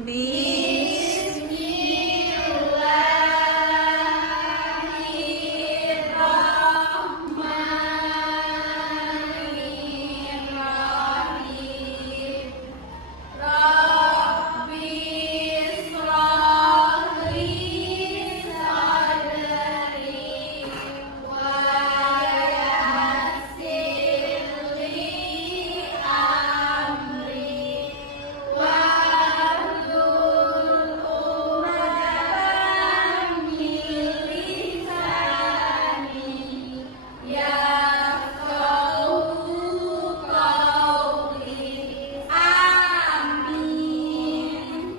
Bismillahirrahmanirrahim. Rabbi israh li sadri wa yassir li amri wahlul 'uqdatam min lisani yafqahu qawli. Amin.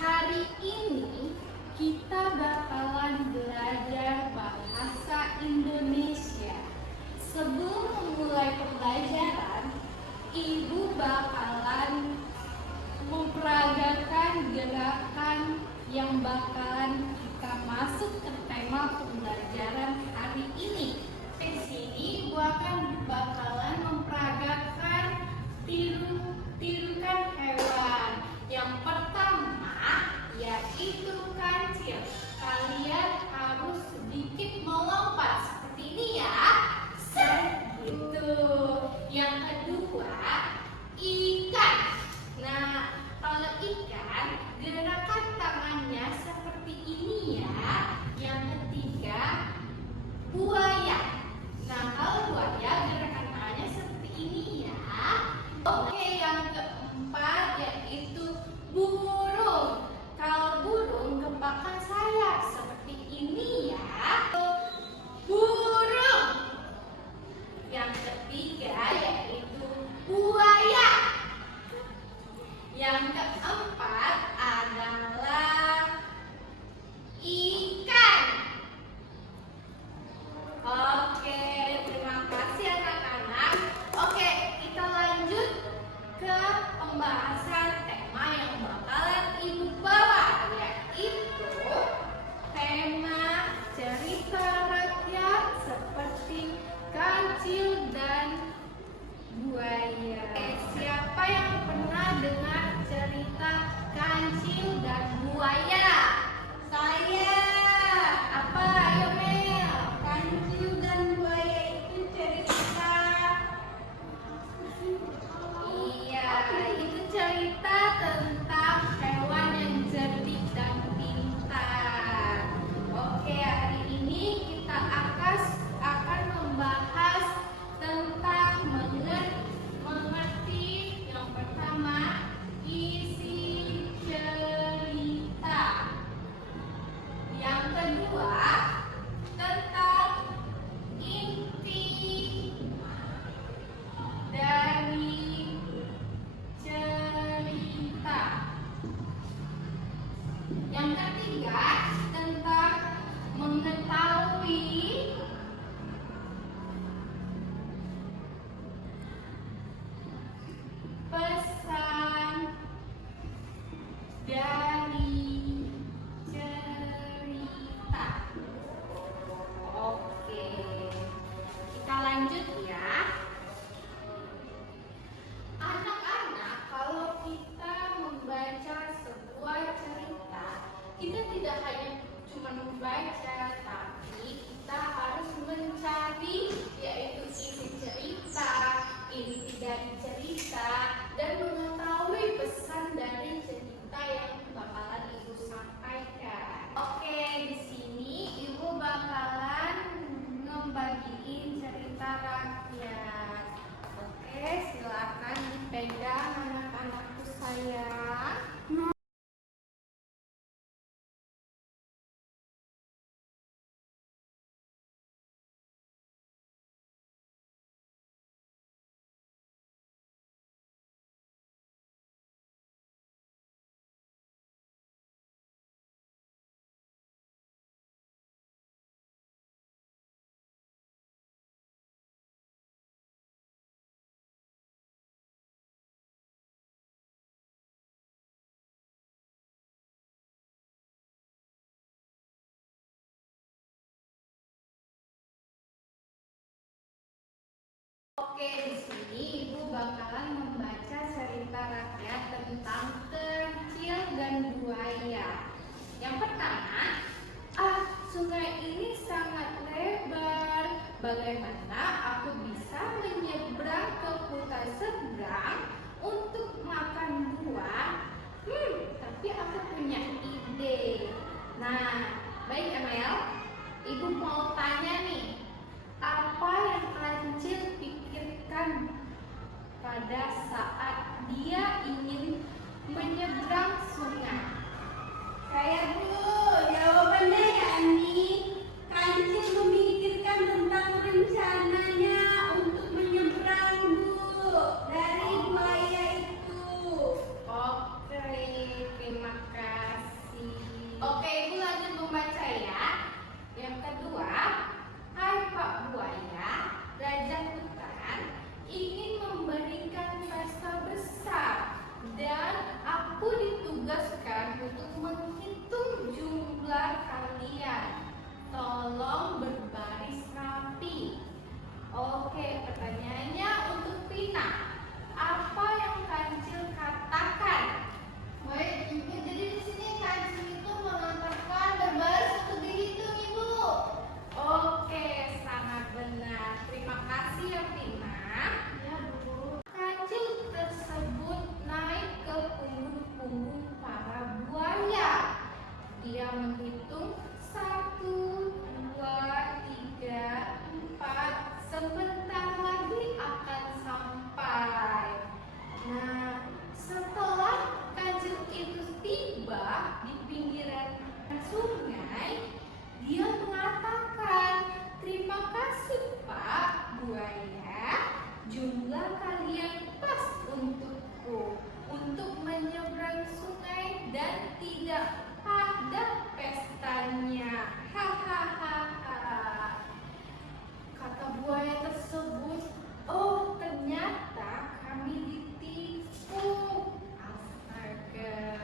Hari ini kita bakalan belajar bahasa Indonesia. Sebelum memulai pembelajaran, Ibu bakalan memperagakan gerakan yang bakalan kita masuk ke tema pembelajaran hari ini. Di sini Ibu bakalan memperagakan tirukan hewan. Yang pertama yaitu kancil. Kalian harus sedikit melompat seperti ini ya. Gitu. Yang kedua, ikan. Nah, kalau ikan, gerakan tangannya seperti ini ya. Yang ketiga, buaya. Nah, kalau buaya, gerakan tangannya seperti ini ya. Oke, yang keempat yaitu burung. Kalau burung, gempakkan sayap seperti ini ya. Burung. Yang ketiga yaitu buaya. Yang keempat adalah ikan. Oke, terima kasih anak-anak. Oke, kita lanjut ke pembahasan tema yang bakalan Ibu bawa, yaitu tema cerita rakyat seperti kancil dan buaya. Siapa yang pernah dengar cerita kancil dan buaya? Saya. Apa? Ayo Mel. Kancil dan buaya itu cerita. Iya, itu cerita tentang hewan yang cerdik dan pintar. Oke, hari ini kita akan membahas tentang mengerti yang pertama isi cerita. Oke, di sini Ibu bakalan membaca cerita rakyat tentang kencil dan buaya. Yang pertama, sungai ini sangat lebar. Bagaimana aku bisa menyeberang ke hutan seberang untuk makan buah? Tapi aku punya ide. Nah, baik Amel, Ibu mau tanya nih, apa yang kancil pikirkan pada saat dia ingin menyeberang sungai? Saya Bu, jawabannya ya Ani. Kancil memikirkan tentang rencananya untuk menyeberang Bu dari buaya itu. Oke, terima kasih. Oke, Ibu lanjut membaca ya. Yang kedua, hai Pak Buaya, Raja Hutan ingin memberikan pesta besar dan aku ditugaskan untuk menghitung jumlah kalian. Tolong berbaris rapi. Oke, pertanyaannya untuk Pina. Apa yang kancil katakan? Baik, Ibu. Jadi di sini kancil itu mengatakan berbaris untuk dihitung, Ibu. Oke, sangat benar. Terima kasih ya Pina. Ya, Bu. Kancil tersebut naik ke punggung-punggung para buaya. Dia menghitung 1, 2, 3, 4. Sebentar lagi akan sampai. Nah, setelah kancil itu tiba di pinggiran sungai, dia mengatakan, terima kasih Pak Buaya, jumlah kalian pas untukku untuk menyeberang sungai dan tidak ada pestanya. Hahaha. Kata buaya tersebut, oh ternyata kami ditipu. Astaga.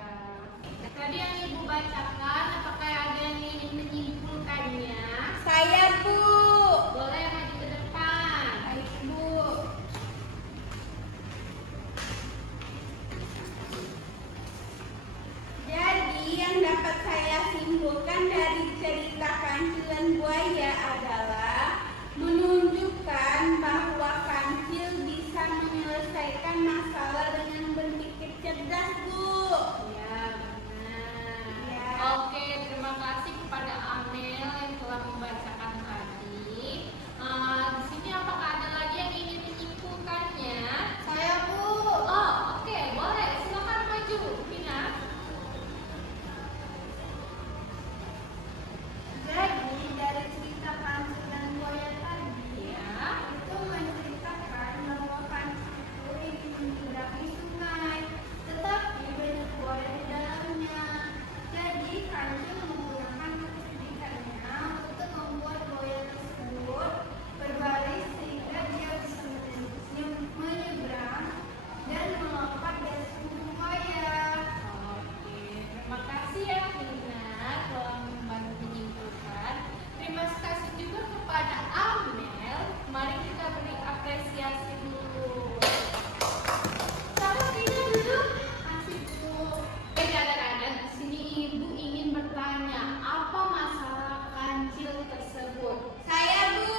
Tadi yang Ibu bacakan, apakah ada yang ingin menyimpulkannya? Saya Bu. Boleh maju ke depan. Baik Bu. Jadi yang dapat saya simpulkan dari cerita kancil dan buaya adalah menunjukkan bahwa kancil bisa menyelesaikan masalah dengan berpikir cerdas Bu. Ya, benar. Ya. Oke, terima kasih kepada Amel yang telah membacakan tadi. Di sini apakah ada lagi yang ingin menyimpulkannya? Saya, Bu. Oh, oke, boleh. Silakan maju, Pina. Jadi dari cerita kancil dan buaya tadi, Ya. itu menceritakan bahwa kancil itu ingin menyeberangi sungai, tetapi banyak buaya di dalamnya. Jadi kancil menggunakan kecerdikannya untuk membuat buaya tersebut berbaris sehingga dia bisa menyeberang dan melompat dari punggung buaya. Oke, terima kasih ya Pina telah membantu menyimpulkan. Terima kasih juga kepada Amel. Mari kita beri apresiasi dulu. Sama Pina dulu. Masih Bu. Kadang-kadang di sini Ibu ingin bertanya, apa masalah kancil tersebut? Saya Bu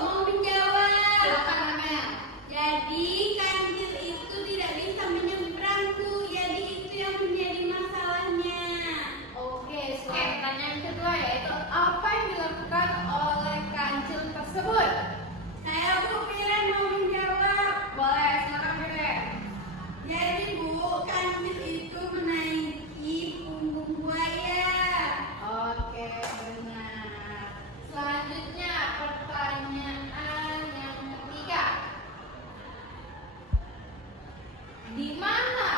mau menjawab. Silakan Amel. Jadi kancil itu tidak bisa menyeberang Bu. Jadi itu yang menjadi masalahnya. Oke, pertanyaan kedua yaitu apa yang dilakukan oleh kancil tersebut? Saya Bu Piren mau menjawab. Boleh, silakan Piren. Jadi Bu, kancil itu menaiki punggung buaya. Oke, benar. Selanjutnya pertanyaan yang ketiga. Di mana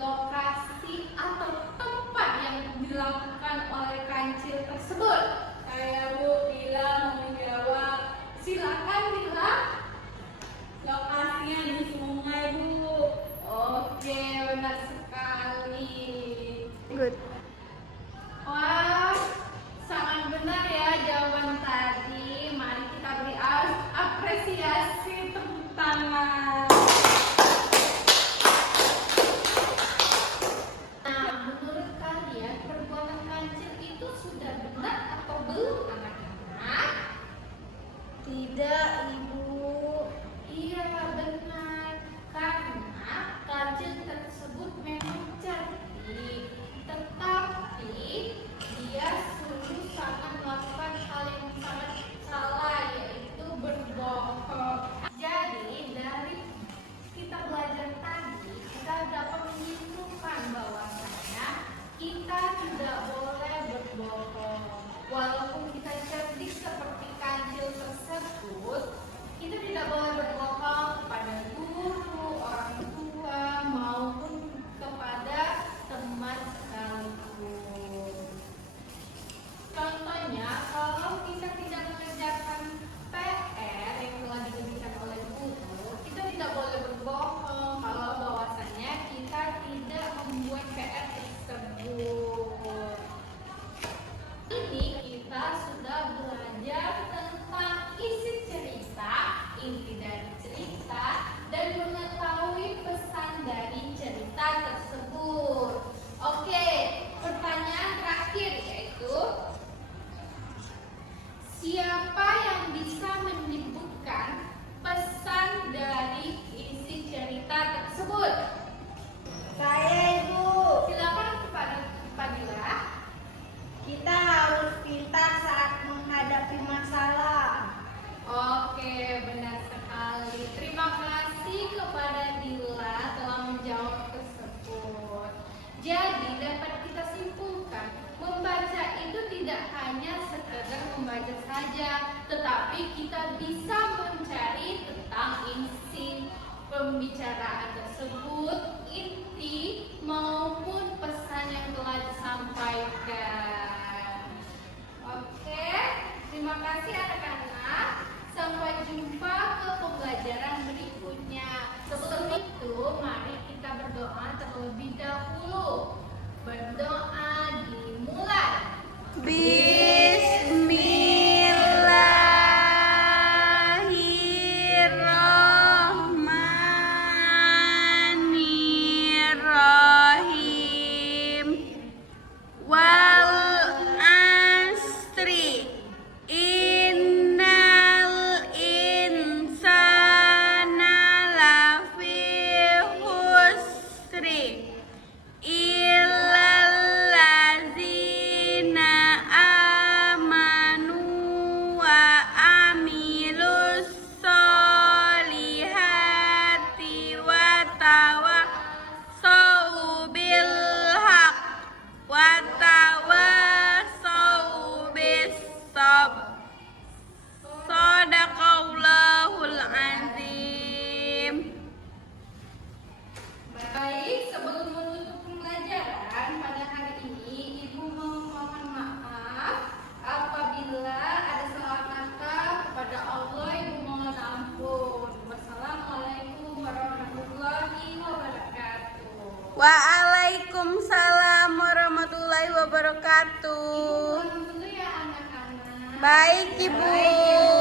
lokasi atau tempat yang dilakukan oleh kancil tersebut? Saya Bu bilang mau menjawab. Silakan bilang. Lokasinya di sungai Bu. Oke, benar sekali. Good. Wah, sangat benar ya jawaban tadi. Mari kita beri apresiasi tentang tersebut? Saya Ibu, Silakan kepada Fadila. kita harus pintar saat menghadapi masalah. Oke, benar sekali. Terima kasih kepada Dila telah menjawab tersebut. Jadi dapat kita simpulkan, membaca itu tidak hanya sekedar membaca saja, tetapi kita bisa mencari tentang isi pembicaraan tersebut, inti maupun pesan yang telah disampaikan. Oke, terima kasih anak-anak. Sampai jumpa ke pembelajaran berikutnya. Sebelum itu, mari kita berdoa terlebih dahulu. Berdoa dimulai. Bismillahirrahmanirrahim. Wal asri innal insana lafi khusri illal ladzina amanu wa amilus solihati wa tawassau bil haq wa tawassau bis sabr. Shadaqallahul azim. Baik, sebelum menutup pembelajaran pada hari ini, Ibu memohon maaf apabila ada salah kata kepada Allah. Ibu mohon ampun. Wassalamualaikum warahmatullahi wabarakatuh. Waalaikumsalam warahmatullahi wabarakatuh. Pulang dulu ya anak-anak. Baik, Ibu.